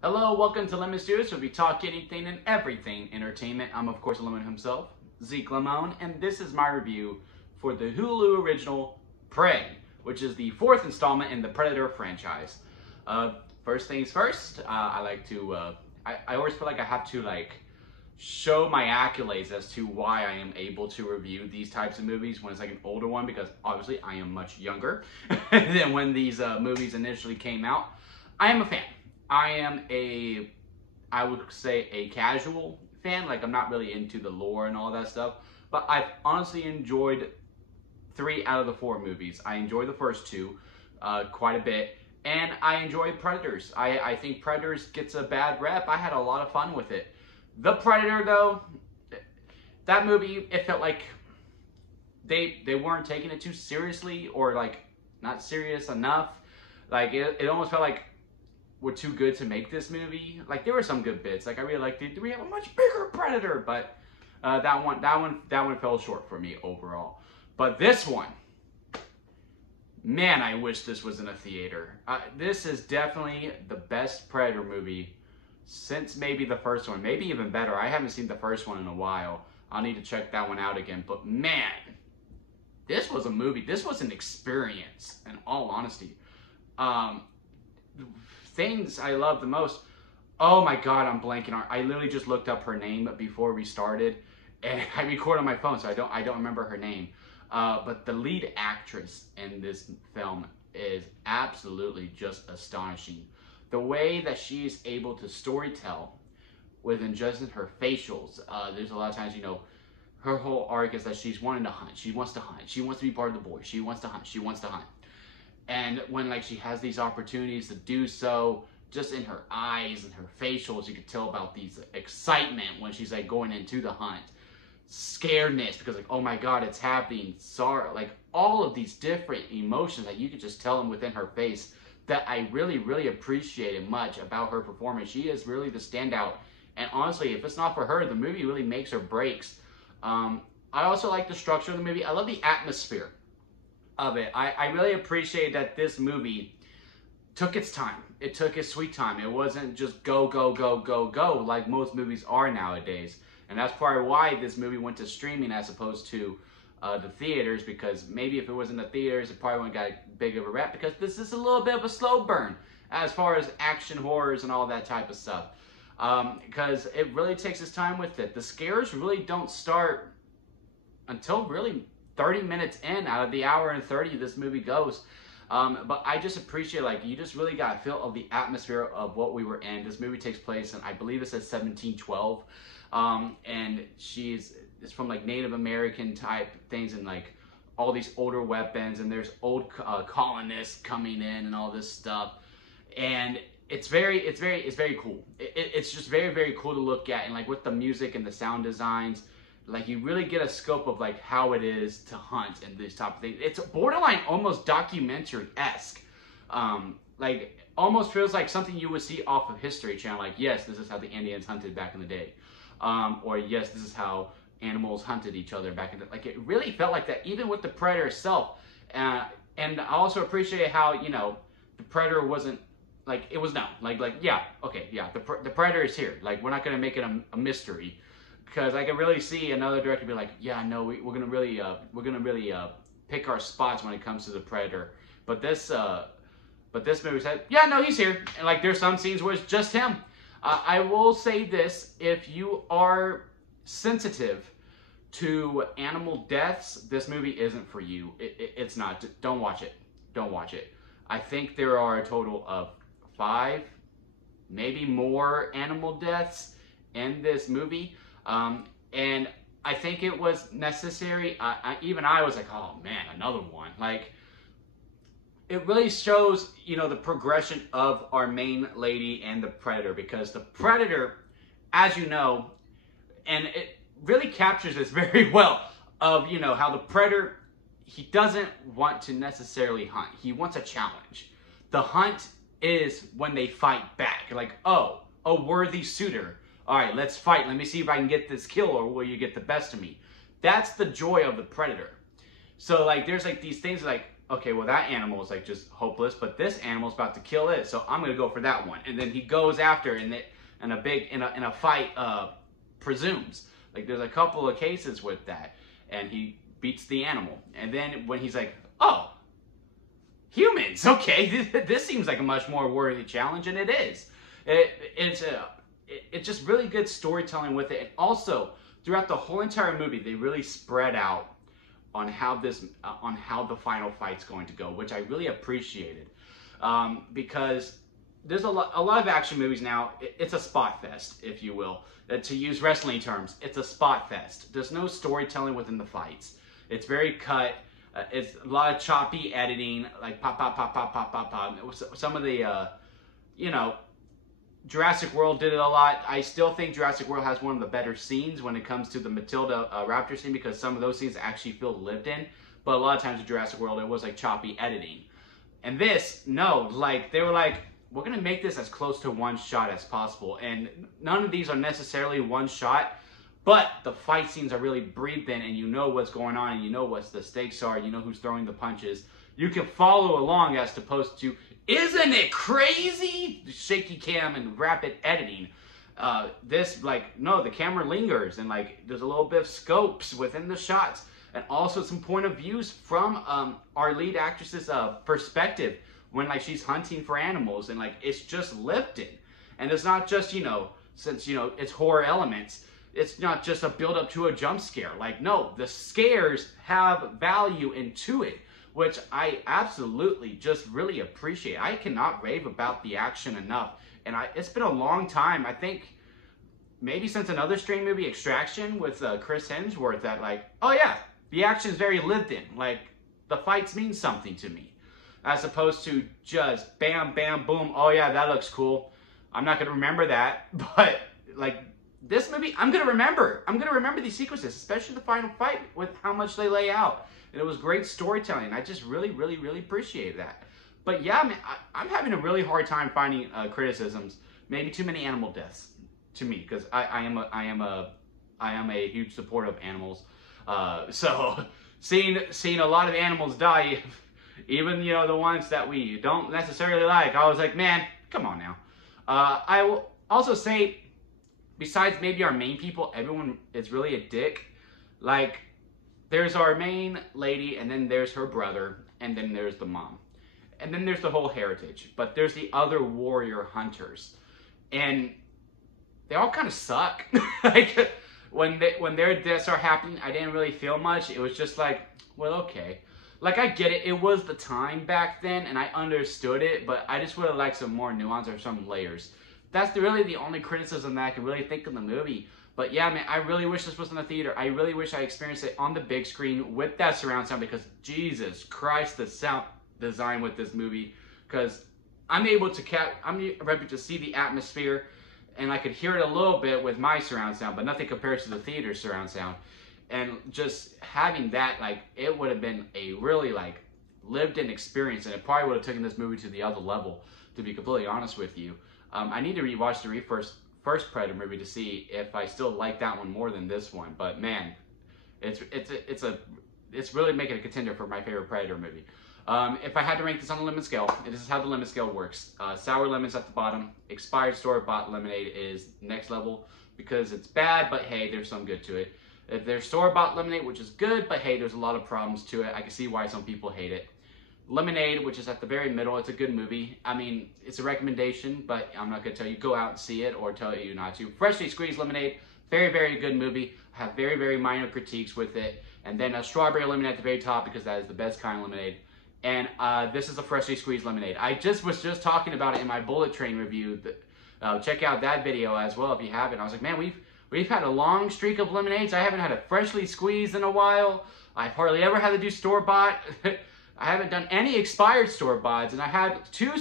Hello, welcome to Lemon Studios, where we talk anything and everything entertainment. I'm, of course, Lemon himself, Zeke Lemon, and this is my review for the Hulu original Prey, which is the fourth installment in the Predator franchise. First things first, I like to, I always feel like I have to, show my accolades as to why I am able to review these types of movies when it's like an older one, because obviously I am much younger than when these movies initially came out. I am a fan. I am I would say a casual fan. Like, I'm not really into the lore and all that stuff. But I've honestly enjoyed 3 out of the 4 movies. I enjoyed the first 2 quite a bit. And I enjoyed Predators. I think Predators gets a bad rep. I had a lot of fun with it. The Predator, though, that movie, it felt like they weren't taking it too seriously, or like not serious enough. Like, it almost felt like were too good to make this movie. Like, there were some good bits. Like, I really liked it. Do we have a much bigger Predator? But that one fell short for me overall. But this one, man, I wish this was in a theater. This is definitely the best Predator movie since maybe the first one. Maybe even better. I haven't seen the first one in a while. I'll need to check that one out again. But man, this was a movie. This was an experience, in all honesty. Things I love the most. Oh my God, I'm blanking on. I literally just looked up her name before we started, and I record on my phone, so I don't remember her name. But the lead actress in this film is absolutely just astonishing. The way that she is able to storytell within just her facials. There's a lot of times, you know, her whole arc is that she's wanting to hunt. She wants to hunt. She wants to be part of the boys. She wants to hunt. She wants to hunt. And when, like, she has these opportunities to do so, just in her eyes and her facials, you can tell about these excitement when she's like going into the hunt, scaredness because, like, oh my God, it's happening, sorrow, like all of these different emotions that you could just tell them within her face, that I really, really appreciated much about her performance. She is really the standout. And honestly, if it's not for her, the movie really makes or breaks. I also like the structure of the movie. I love the atmosphere of it. I really appreciate that this movie took its time. It took its sweet time. It wasn't just go, go, go, go, go like most movies are nowadays. And that's probably why this movie went to streaming as opposed to the theaters, because maybe if it was in the theaters, it probably wouldn't got big of a rep, because this is a little bit of a slow burn as far as action horrors and all that type of stuff. Because it really takes its time with it. The scares really don't start until really 30 minutes in out of the hour and 30 this movie goes. But I just appreciate, like, you just really got a feel of the atmosphere of what we were in. This movie takes place in, I believe it says 1712. And it's from like Native American type things, and like all these older weapons, and there's old colonists coming in and all this stuff. And it's very cool. It's just very, very cool to look at. And like with the music and the sound designs, like, you really get a scope of like how it is to hunt and this type of thing. It's borderline almost documentary-esque. Like, almost feels like something you would see off of History Channel. Like, yes, this is how the Indians hunted back in the day. Or yes, this is how animals hunted each other back in the... Like, it really felt like that, even with the Predator itself. And I also appreciate how, you know, the Predator wasn't... Like, it was known. Yeah, okay, yeah, the Predator is here. Like, we're not going to make it a mystery. Because I can really see another director be like, yeah, no, we're gonna really pick our spots when it comes to the Predator. But this movie said, yeah, no, he's here. And like, there's some scenes where it's just him. I will say this: if you are sensitive to animal deaths, this movie isn't for you. It's not. Don't watch it. Don't watch it. I think there are a total of 5, maybe more animal deaths in this movie. And I think it was necessary. Even I was like, oh man, another one. Like, it really shows, you know, the progression of our main lady and the Predator, because the Predator, as you know, and it really captures this very well, of, you know, how the Predator, he doesn't want to necessarily hunt. He wants a challenge. The hunt is when they fight back. Like, oh, a worthy suitor. All right, let's fight. Let me see if I can get this kill, or will you get the best of me? That's the joy of the Predator. So, like, there's, like, these things like, okay, well that animal is like just hopeless, but this animal's about to kill it, so I'm gonna go for that one. And then he goes after, and in a fight, presumes. Like there's a couple of cases with that, and he beats the animal. And then when he's like, oh, humans, okay, this seems like a much more worthy challenge, and it is. It's just really good storytelling with it, and also throughout the whole entire movie, they really spread out on how the final fight's going to go, which I really appreciated, because there's a lot of action movies now. It's a spot fest, if you will. To use wrestling terms, it's a spot fest. There's no storytelling within the fights. It's very cut. It's a lot of choppy editing, like pop, pop, pop, pop, pop, pop, pop. Some of the, you know, Jurassic World did it a lot. I still think Jurassic World has one of the better scenes when it comes to the Matilda raptor scene, because some of those scenes actually feel lived in. But a lot of times in Jurassic World, it was like choppy editing. And this, no, like they were like, we're gonna make this as close to one shot as possible. And none of these are necessarily one shot, but the fight scenes are really breathed in, and you know what's going on, and you know what the stakes are, you know who's throwing the punches. You can follow along as opposed to, isn't it crazy? Shaky cam and rapid editing. This, like, no, the camera lingers, and like there's a little bit of scopes within the shots, and also some point of views from our lead actress's perspective when like she's hunting for animals, and like it's just lifted. And it's not just, you know, since, you know, it's horror elements, it's not just a build up to a jump scare. Like, no, the scares have value into it, which I absolutely just really appreciate. I cannot rave about the action enough. And it's been a long time, I think maybe since another Strain movie, Extraction, with Chris Hemsworth, that like, oh yeah, the action is very lived in. Like, the fights mean something to me, as opposed to just bam, bam, boom, oh yeah, that looks cool. I'm not gonna remember that, but like this movie, I'm gonna remember. I'm gonna remember these sequences, especially the final fight with how much they lay out. And it was great storytelling. I just really, really, really appreciate that. But yeah, man, I'm having a really hard time finding criticisms. Maybe too many animal deaths to me, because I am a huge supporter of animals. So seeing a lot of animals die, even, you know, the ones that we don't necessarily like, I was like, man, come on now. I will also say, besides maybe our main people, everyone is really a dick. Like, there's our main lady, and then there's her brother, and then there's the mom. And then there's the whole heritage. But there's the other warrior hunters. And they all kind of suck. Like, when their deaths are happening, I didn't really feel much. It was just like, well, okay. Like, I get it. It was the time back then, and I understood it. But I just would have liked some more nuance or some layers. That's really the only criticism that I can really think of the movie. But yeah, man, I really wish this was in the theater. I really wish I experienced it on the big screen with that surround sound, because Jesus Christ, the sound design with this movie. Because I'm able to see the atmosphere, and I could hear it a little bit with my surround sound, but nothing compares to the theater surround sound. And just having that, like, it would have been a really, like, lived-in experience, and it probably would have taken this movie to the other level, to be completely honest with you. I need to rewatch the first Predator movie to see if I still like that one more than this one. But man, it's really making a contender for my favorite Predator movie. If I had to rank this on a lemon scale, this is how the lemon scale works. Sour lemon's at the bottom. Expired store-bought lemonade is next level, because it's bad, but hey, there's some good to it. If there's store-bought lemonade, which is good, but hey, there's a lot of problems to it. I can see why some people hate it. Lemonade, which is at the very middle, it's a good movie. I mean, it's a recommendation, but I'm not going to tell you go out and see it or tell you not to. Freshly Squeezed Lemonade, very, very good movie. I have very, very minor critiques with it. And then a Strawberry Lemonade at the very top, because that is the best kind of lemonade. And this is a Freshly Squeezed Lemonade. I was just talking about it in my Bullet Train review. Check out that video as well if you haven't. I was like, man, we've had a long streak of lemonades. I haven't had a Freshly Squeezed in a while. I've hardly ever had to do store-bought. I haven't done any expired store-boughts, and I've had two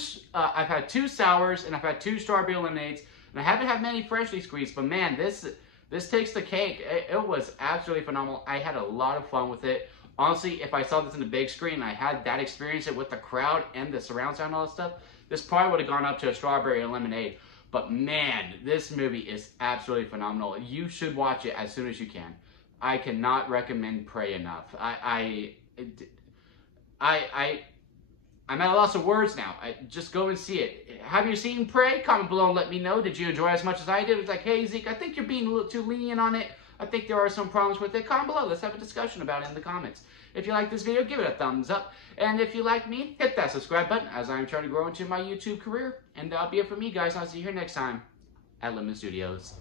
sours, and I've had 2 strawberry lemonades, and I haven't had many freshly squeezed. But man, this takes the cake. It was absolutely phenomenal. I had a lot of fun with it. Honestly, if I saw this in the big screen and I had that experience with the crowd and the surround sound and all that stuff, this probably would have gone up to a strawberry and lemonade. But man, this movie is absolutely phenomenal. You should watch it as soon as you can. I cannot recommend Prey enough. I'm at a loss of words now. Just go and see it. Have you seen Prey? Comment below and let me know. Did you enjoy it as much as I did? It was like, hey, Zeke, I think you're being a little too lenient on it. I think there are some problems with it. Comment below. Let's have a discussion about it in the comments. If you like this video, give it a thumbs up. And if you like me, hit that subscribe button as I'm trying to grow into my YouTube career. And that'll be it for me, guys. I'll see you here next time at Lemon Studios.